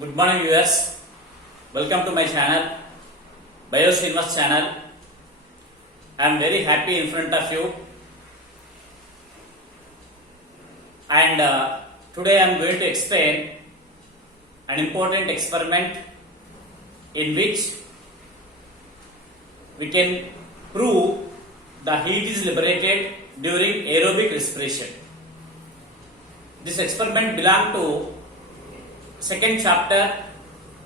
Good morning viewers, welcome to my channel, BioSrinivas channel. I am very happy in front of you and today I am going to explain an important experiment in which we can prove the heat is liberated during aerobic respiration. This experiment belongs to second chapter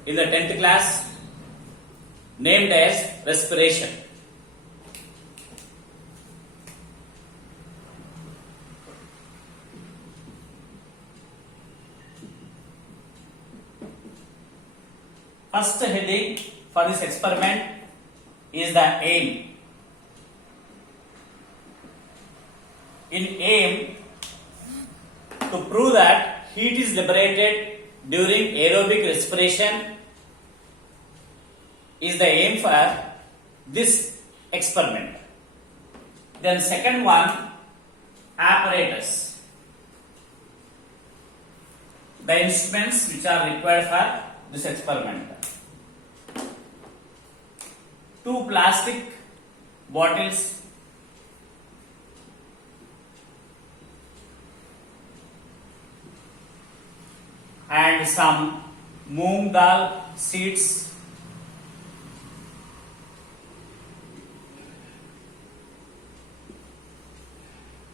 in the 10th class named as respiration. First heading for this experiment is the aim. In aim, to prove that heat is liberated during aerobic respiration is the aim for this experiment. Then second one, apparatus. The instruments which are required for this experiment. 2 plastic bottles, and some moong dal seeds,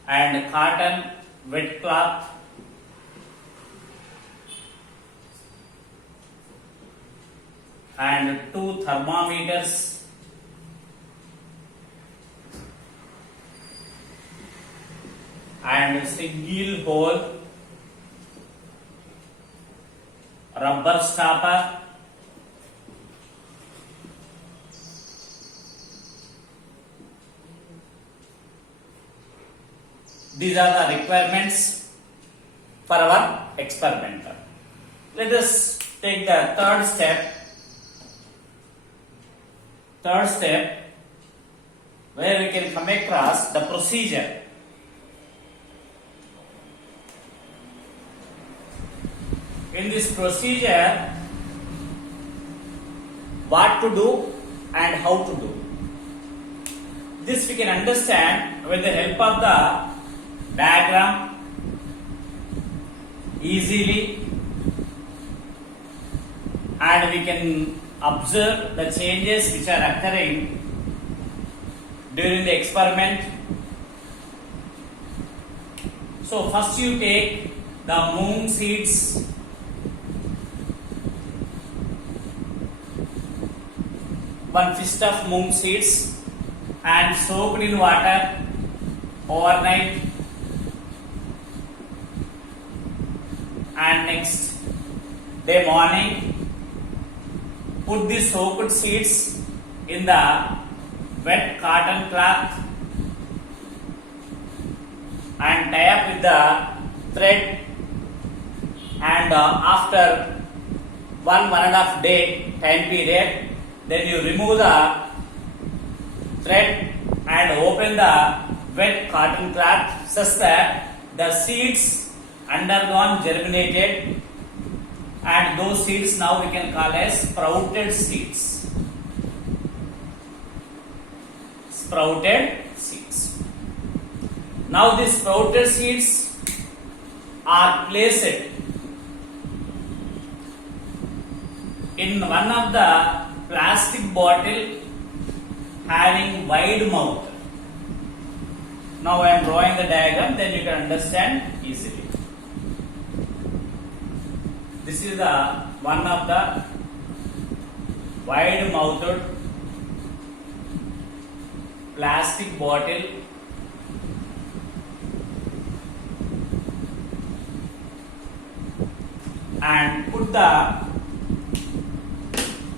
and cotton wet cloth, and 2 thermometers, and single hole rubber stopper, these are the requirements for our experiment. Let us take the third step. Where we can come across the procedure. In this procedure, what to do and how to do. This we can understand with the help of the diagram easily, and we can observe the changes which are occurring during the experiment. So first you take the moong seeds, one fist of moong seeds, and soaked in water overnight, and next day morning put the soaked seeds in the wet cotton cloth and tie up with the thread, and after 1.5 day time period, then you remove the thread and open the wet cotton cloth such that the seeds undergone germinated, and those seeds now we can call as sprouted seeds. Sprouted seeds. Now these sprouted seeds are placed in one of the plastic bottle having wide mouth. Now I am drawing the diagram, then you can understand easily. This is the one of the wide mouthed plastic bottle, and put the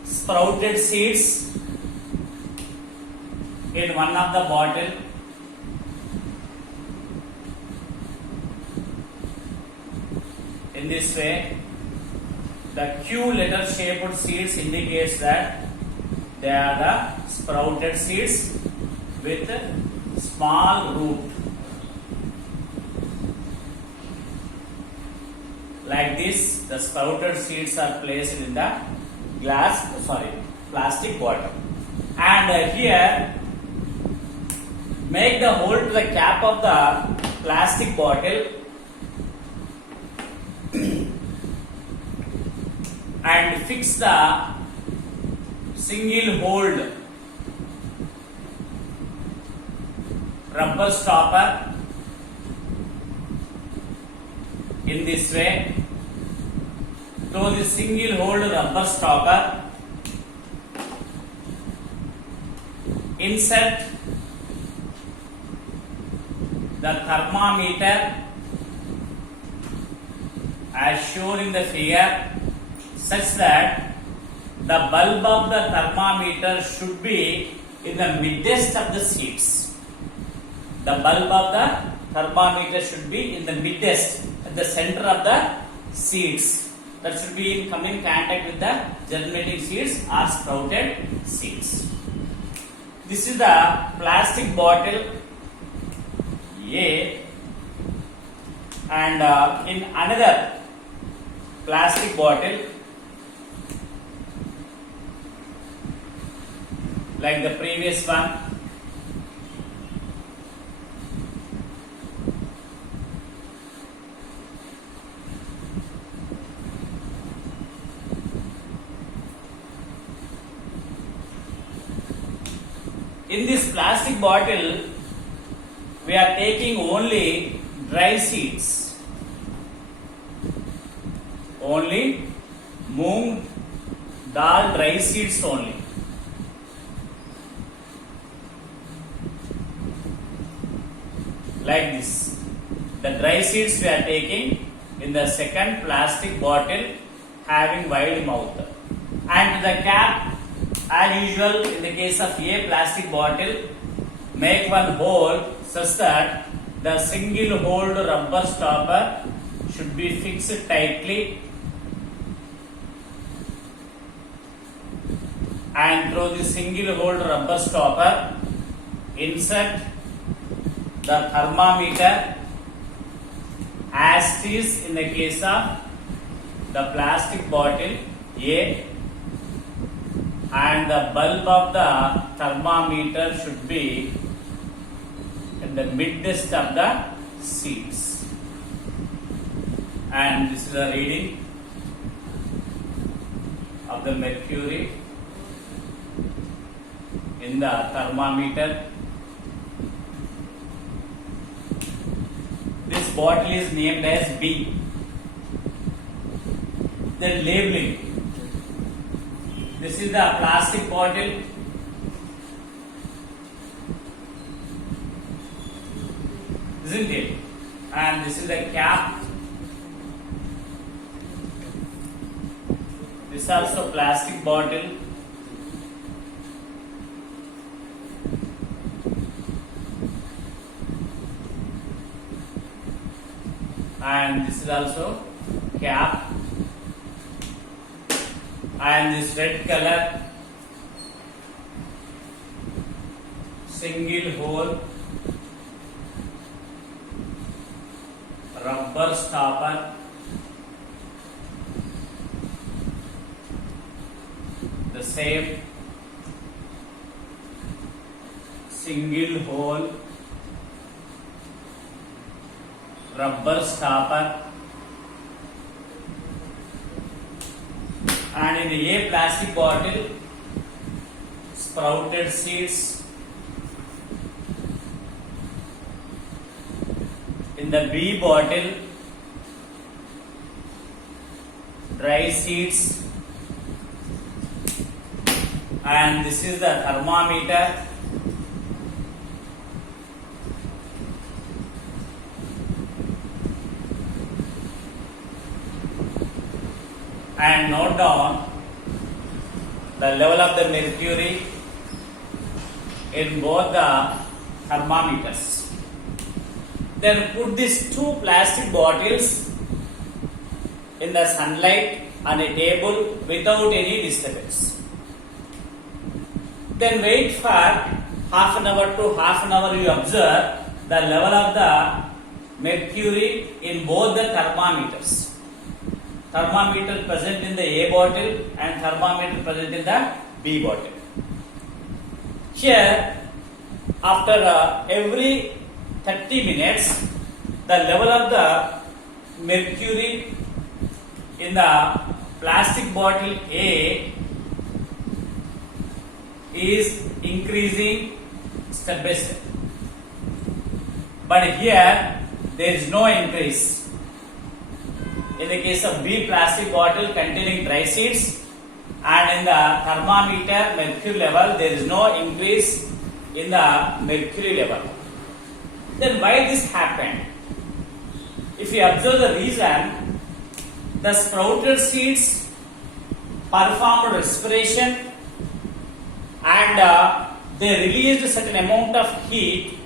sprouted seeds in one of the bottle, in this way. The Q letter shaped seeds indicates that they are the sprouted seeds with small root. like this. The sprouted seeds are placed in the plastic bottle, and here make the hole to the cap of the plastic bottle and fix the single hold rubber stopper in this way. Through the single hold rubber stopper, insert the thermometer as shown in the figure, such that the bulb of the thermometer should be in the midst of the seeds. The bulb of the thermometer should be in the midst, at the center of the seeds. That should be in coming contact with the germinating seeds or sprouted seeds. This is the plastic bottle A, and in another plastic bottle like the previous one, in this plastic bottle we are taking only dry seeds, only moong dal dry seeds only. Like this, the dry seeds we are taking in the second plastic bottle having wide mouth, and the cap, as usual in the case of a plastic bottle, make one hole such that the single hold rubber stopper should be fixed tightly, and through the single hold rubber stopper insert the thermometer as it is in the case of the plastic bottle A, and the bulb of the thermometer should be in the midst of the seeds. And this is the reading of the mercury in the thermometer. This bottle is named as B. Then labeling. This is the plastic bottle. Isn't it? And this is the cap. This is also plastic bottle. And this is also cap. And this red color single hole rubber stopper, the same single hole rubber stopper. And in the A plastic bottle, sprouted seeds. In the B bottle, dry seeds. And this is the thermometer. And note down the level of the mercury in both the thermometers. Then put these two plastic bottles in the sunlight on a table without any disturbance. Then wait for half an hour to half an hour. You observe the level of the mercury in both the thermometers. thermometer present in the A bottle and thermometer present in the B bottle. Here, after every 30 minutes, the level of the mercury in the plastic bottle A is increasing step by step. But here, there is no increase. In the case of B plastic bottle containing dry seeds, and in the thermometer mercury level, there is no increase in the mercury level. Then why this happened? If you observe the reason, the sprouted seeds performed respiration and they released a certain amount of heat,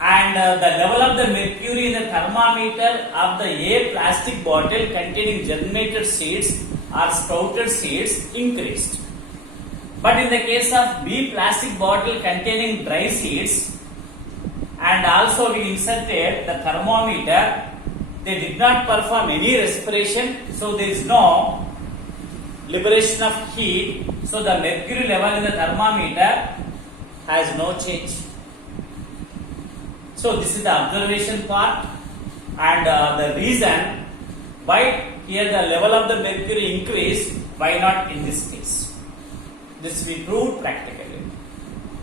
and the level of the mercury in the thermometer of the A plastic bottle containing germinated seeds or sprouted seeds increased. But in the case of B plastic bottle containing dry seeds, and also we inserted the thermometer, they did not perform any respiration, so there is no liberation of heat, so the mercury level in the thermometer has no change. So this is the observation part, and the reason why here the level of the mercury increased, why not in this case? This we proved practically.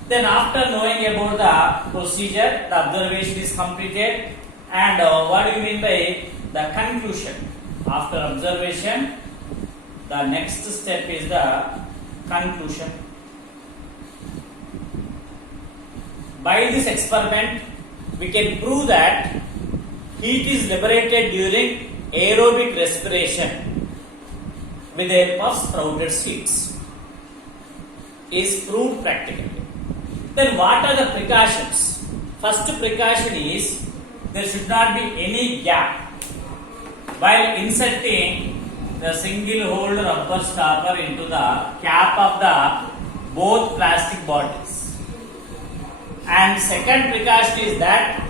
Then after knowing about the procedure, the observation is completed, and what do you mean by the conclusion? After observation, the next step is the conclusion. By this experiment, we can prove that heat is liberated during aerobic respiration with the help of sprouted seeds. Is proved practically. Then what are the precautions? First precaution is there should not be any gap while inserting the single hole rubber stopper into the cap of the both plastic bottles. And second precaution is that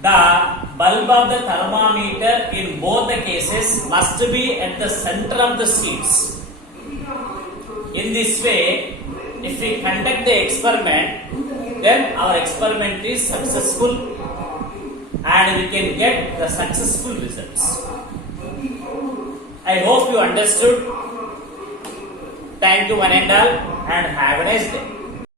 the bulb of the thermometer in both the cases must be at the center of the seeds. In this way, if we conduct the experiment, then our experiment is successful and we can get the successful results. I hope you understood. Thank you one and all, and have a nice day.